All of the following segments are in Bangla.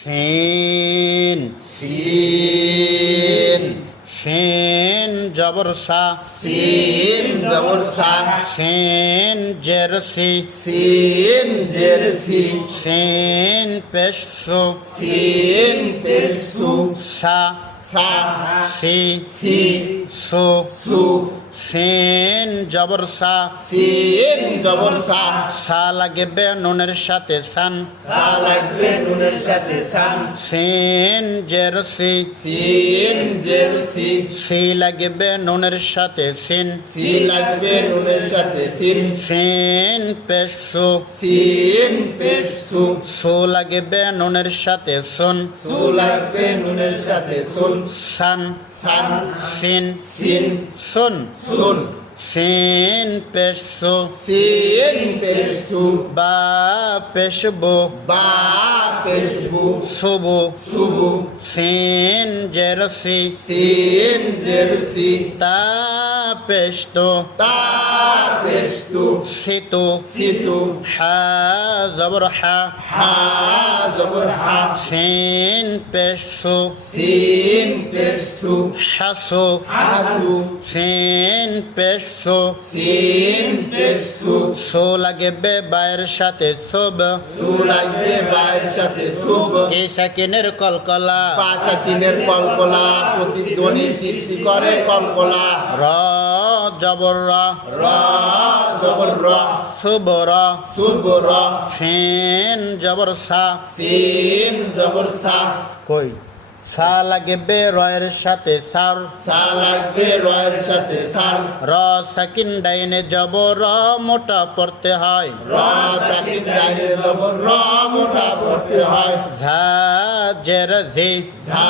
সিন সিন সিন জবর সা সিন জবর সা সিন জের সি সিন জের সি সিন পেশ সু সিন পেশ সু সা সা সি সি সু সু সিন জবর সা সিন জবর সা সা লাগবে নুনের সাথে সান সা লাগবে নুনের সাথে সান সিন জের সি সিন জের সি সি লাগবে নুনের সাথে সিন সি লাগবে নুনের সাথে সিন সিন পেশ সু সিন পেশ সু সু লাগবে নুনের সাথে সুন সু লাগবে নুনের সাথে সুন সান সান সিন সিন সুন সুন সিন পেশ সু সিন পেশ সু বা পেশ বু বা পেশ বু সুবু সুবু সিন জের সি সিন জের সি তা পেশ তো তা পেশ তু সিতু সিতু হা জবর হা হা জবর হা সিন পেশ সু সিন পেশ সু হাসু হাসু সিন পেশ সু সিন পেশ সু সু লাগবে বায়ের সাথে সুব সু লাগবে বায়ের সাথে সুব কি সাকিনের কলকলা পাসাকিনের কলকলা প্রতিধ্বনি সৃষ্টি করে কলকলা র জবর র র জবর র শুভ র শুভ র সিন জবর সা সিন জবর সা কই সা লাগবে রয়ের সাথে সার সা লাগবে রয়ের সাথে সার র সাকিন ডাইনে জবর র মোটা পড়তে হয় র সাকিন ডাইনে জবর র মোটা পড়তে হয় ঝা জের ঝি ঝা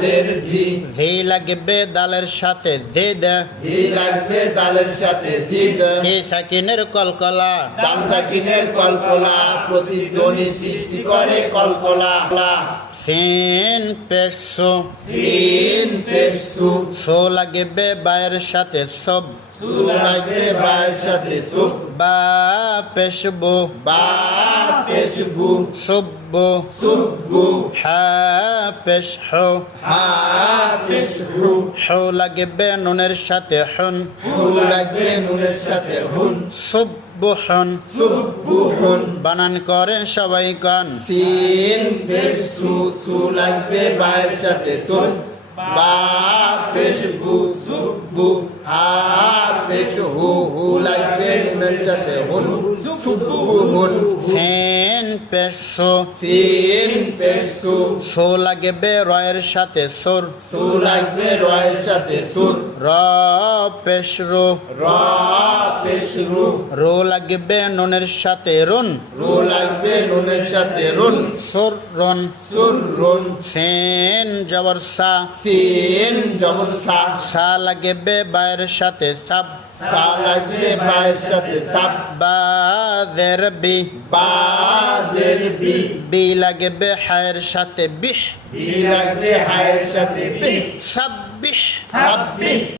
জের ঝি ঝি লাগবে দালের সাথে জিদ ঝি লাগবে দালের সাথে জিদ কি সাকিনের কলকলা দাল সাকিনের কলকলা প্রতিধ্বনি সৃষ্টি করে কলকলা সিন পেশ সু সিন পেশ সু সু লাগবে বায়ের সাথে সব সু লাগবে বায়ের সাথে সুব বা পেশ বু বা পেশ বু সুব্বু সুব্বু হা পেশ হু হা পেশ হু হু লাগবে নুনের সাথে হুন হু লাগবে নুনের সাথে হুন সুব্বুহুন সুব্বুহুন বানান করে সবাই গান সিন পেশ সু সু লাগবে বায়ের সাথে সুন বা পেশ বু সুব্বু হা পেশ হু হু লাগবে নুনের সাথে হুন সুব্বুহুন সিন পেশ সু সিন পেশ সু সু লাগবে রয়ের সাথে সুর সু লাগবে রয়ের সাথে সুর র পেশ রু র পেশ রু রু লাগবে নুনের সাথে রুন রু লাগবে নুনের সাথে রুন সুর রুন সুর রুন সিন জবর সা সিন জবর সা সা লাগবে বায়ের সাথে সাব সা লাগবে বায়ের সাথে সাব বা জের বি বা জের বি বি লাগবে হায়ের সাথে বিহ বি লাগবে হায়ের সাথে বি সাব্বিহ সাব্বিহ